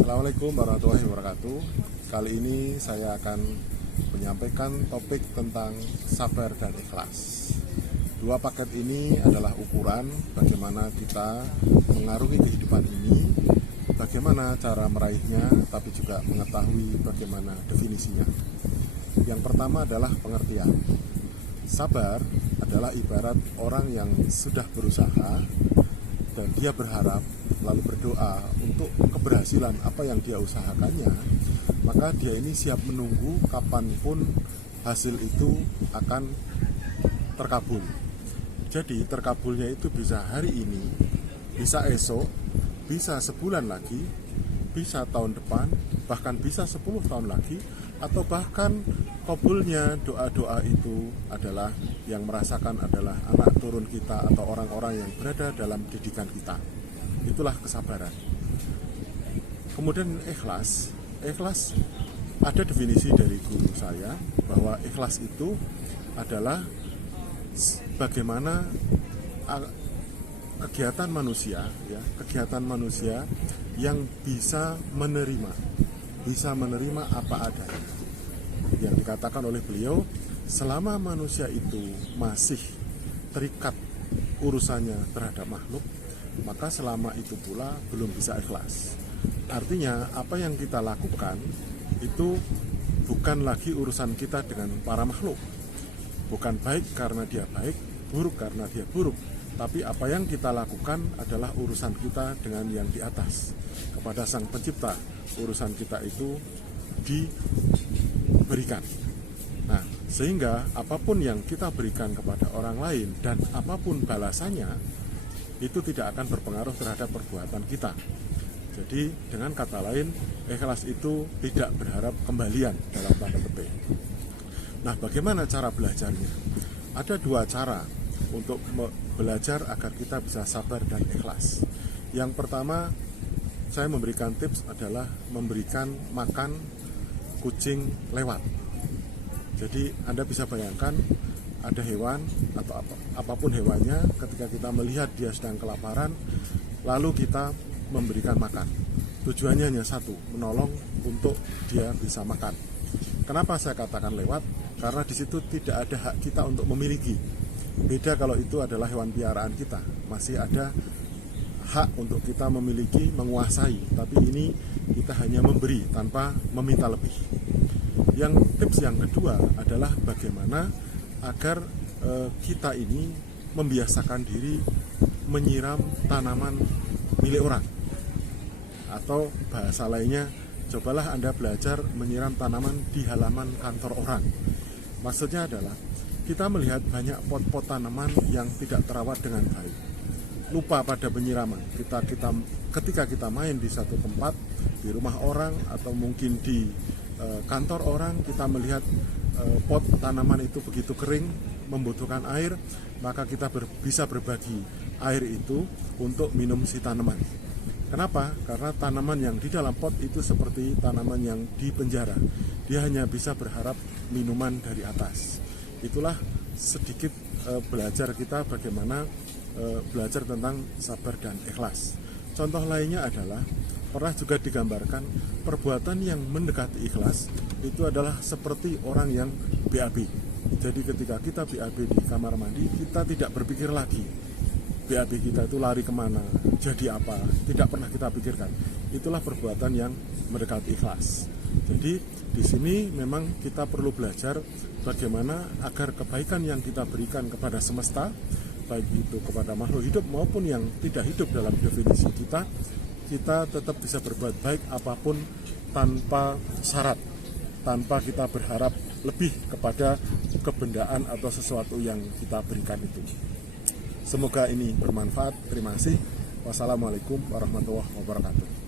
Assalamualaikum warahmatullahi wabarakatuh. Kali ini saya akan menyampaikan topik tentang sabar dan ikhlas. Dua paket ini adalah ukuran bagaimana kita mengarungi kehidupan ini, bagaimana cara meraihnya, tapi juga mengetahui bagaimana definisinya. Yang pertama adalah pengertian. Sabar adalah ibarat orang yang sudah berusaha dan dia berharap lalu berdoa untuk keberhasilan apa yang dia usahakannya, maka dia ini siap menunggu kapanpun hasil itu akan terkabul. Jadi terkabulnya itu bisa hari ini, bisa esok, bisa sebulan lagi, bisa tahun depan, bahkan bisa 10 tahun lagi, atau bahkan kabulnya doa-doa itu adalah yang merasakan adalah anak turun kita atau orang-orang yang berada dalam didikan kita. Itulah kesabaran. Kemudian ikhlas ada definisi dari guru saya bahwa ikhlas itu adalah bagaimana kegiatan manusia yang bisa menerima apa adanya. Yang dikatakan oleh beliau, selama manusia itu masih terikat urusannya terhadap makhluk, maka selama itu pula belum bisa ikhlas. Artinya apa yang kita lakukan itu bukan lagi urusan kita dengan para makhluk. Bukan baik karena dia baik, buruk karena dia buruk, tapi apa yang kita lakukan adalah urusan kita dengan yang di atas. Kepada Sang Pencipta, urusan kita itu diberikan. Nah, sehingga apapun yang kita berikan kepada orang lain dan apapun balasannya, itu tidak akan berpengaruh terhadap perbuatan kita. Jadi dengan kata lain, ikhlas itu tidak berharap kembalian dalam tanda petik. Nah, bagaimana cara belajarnya? Ada dua cara untuk belajar agar kita bisa sabar dan ikhlas. Yang pertama, saya memberikan tips adalah memberikan makan kucing lewat. Jadi Anda bisa bayangkan ada hewan atau apapun hewannya, ketika kita melihat dia sedang kelaparan, lalu kita memberikan makan. Tujuannya hanya satu, menolong untuk dia bisa makan. Kenapa saya katakan lewat? Karena di situ tidak ada hak kita untuk memiliki. Beda kalau itu adalah hewan piaraan kita, masih ada hak untuk kita memiliki, menguasai. Tapi ini kita hanya memberi tanpa meminta lebih. Yang tips yang kedua adalah bagaimana agar kita ini membiasakan diri menyiram tanaman milik orang. Atau bahasa lainnya, cobalah Anda belajar menyiram tanaman di halaman kantor orang. Maksudnya adalah kita melihat banyak pot-pot tanaman yang tidak terawat dengan baik. Lupa pada penyiraman. Ketika kita main di satu tempat, di rumah orang atau mungkin di kantor orang, kita melihat pot tanaman itu begitu kering, membutuhkan air, maka kita bisa berbagi air itu untuk minum si tanaman. Kenapa? Karena tanaman yang di dalam pot itu seperti tanaman yang di penjara. Dia hanya bisa berharap minuman dari atas. Itulah sedikit belajar kita bagaimana belajar tentang sabar dan ikhlas. Contoh lainnya adalah pernah juga digambarkan perbuatan yang mendekati ikhlas itu adalah seperti orang yang BAB. Jadi ketika kita BAB di kamar mandi, kita tidak berpikir lagi BAB kita itu lari kemana, jadi apa, tidak pernah kita pikirkan. Itulah perbuatan yang mendekati ikhlas. Jadi di sini memang kita perlu belajar bagaimana agar kebaikan yang kita berikan kepada semesta, baik itu kepada makhluk hidup maupun yang tidak hidup dalam definisi kita tetap bisa berbuat baik apapun tanpa syarat, tanpa kita berharap lebih kepada kebendaan atau sesuatu yang kita berikan itu. Semoga ini bermanfaat. Terima kasih. Wassalamualaikum warahmatullahi wabarakatuh.